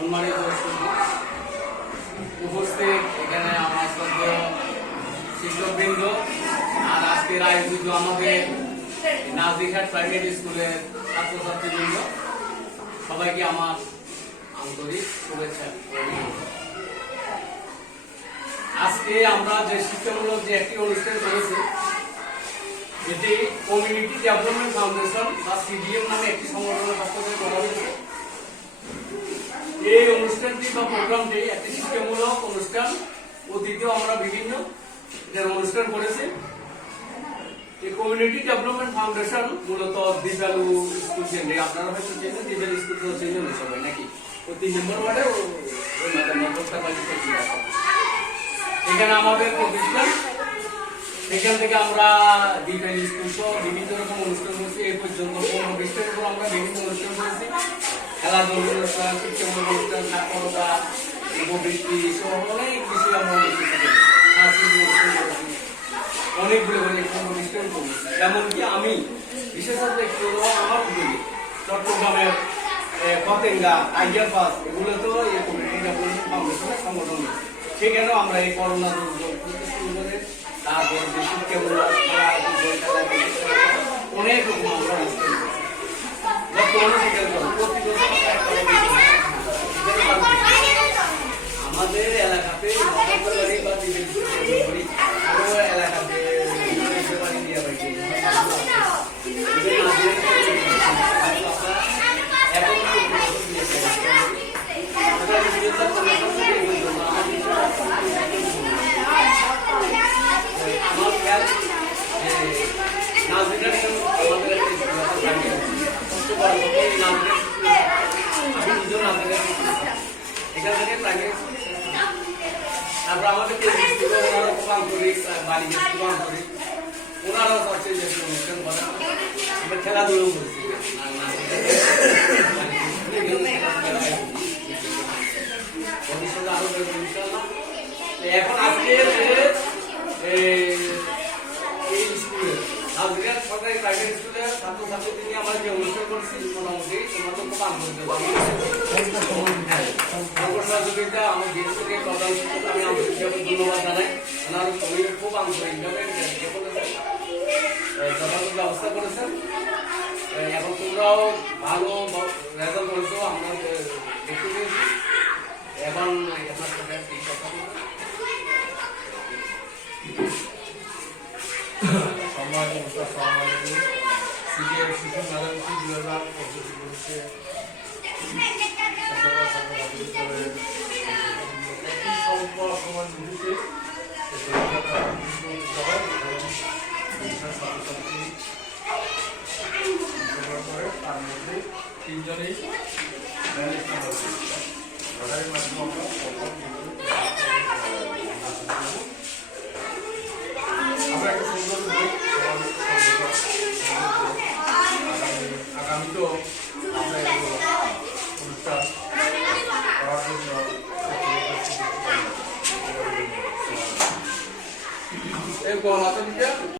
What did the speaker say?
সম্মানিত উপস্থিত এখানে আমার শ্রদ্ধেয় শিক্ষকবৃন্দ আর আজকের আয়োজিত আমাদের নাজিরহাট প্রাইভেট স্কুলের ছাত্রছাত্রীবৃন্দ, সবাইকে আমার আন্তরিক শুভেচ্ছা। আজকে আমরা যে শিক্ষামূলক যে একটি অনুষ্ঠান করেছি, এটি কমিউনিটি ডেভেলপমেন্ট ফাউন্ডেশন বা সিডিএম নামে একটি সংগঠনের পক্ষ থেকে করা হয়েছে। এই অনুষ্ঠানটি বা প্রোগ্রামটি একটি শিক্ষামূলক অনুষ্ঠান। অতীতেও আমরা বিভিন্ন অনুষ্ঠান করেছি। এই কমিউনিটি ডেভেলপমেন্ট ফাউন্ডেশন মূলত দিবালু স্কুল কেন্দ্রে, আপনারা হয়তো চেনেন, দিবালু স্কুল তো চেনেন সবাই নাকি? প্রতি মেম্বার ওয়ার্ডে ওই মাথায় নবস্থান এখানে আমাদের প্রতিষ্ঠান। এখান থেকে আমরা দিবালু স্কুল সহ বিভিন্ন রকম অনুষ্ঠান করছি। এই পর্যন্ত 15-20টার উপর আমরা বিভিন্ন অনুষ্ঠান করেছি। খেলাধুলা অনুষ্ঠান, শিক্ষামূলক অনুষ্ঠান, সাক্ষরতা, উপবৃত্তি সহ অনেক বিষয় আমরা অনুষ্ঠান করেছি। অনেকগুলো অনুষ্ঠান করেছি। এমনকি আমি বিশেষত একটু আমার উদ্যোগে চট্টগ্রামের পতেঙ্গা, টাইগার পাস, এগুলো তো এই কমিউনিটি ডেভেলপমেন্ট ফাউন্ডেশনের সংগঠন। সেখানেও আমরা এই করোনা দুর্যোগ তারপর যে শিক্ষামূলক অনেক রকম আমরা অনুষ্ঠান করেছি। আমাদের এলাকাতে এলাকাতে তারপর আমাদের ওনারাও করছে যে অনুষ্ঠান করা, আমরা খেলাধুলো করছি। ভবিষ্যতে আরো ইনশাআল্লাহ। এখন আজকে এই স্কুলে নাজিরহাট সরকারি প্রাইভেট স্কুলের ছাত্রছাত্রী নিয়ে আমরা যে অনুষ্ঠান করছি, মোটামুটি তোমরা তো খুব আনন্দ সহযোগিতা আমার যেহেতু থেকে প্রধান শিক্ষক, আমি আন্তরিকভাবে ধন্যবাদ জানাই। ওনার খুব আন্তরিকভাবে যথাযথ ব্যবস্থা করেছেন। এখন তোমরাও ভালো রেজাল্ট করেছো, আমরা দেখতে পেয়েছি। এখন আপনার সাথে এই কথা সিডিএম শিশু মেধাবৃত্তি 2025 বর্ষে সমান ভিত্তিতে তার মধ্যে 3জনেই লটারির মাধ্যমে আমরা একটা সুন্দর আগামীতেও আমরা অনুষ্ঠান করার জন্য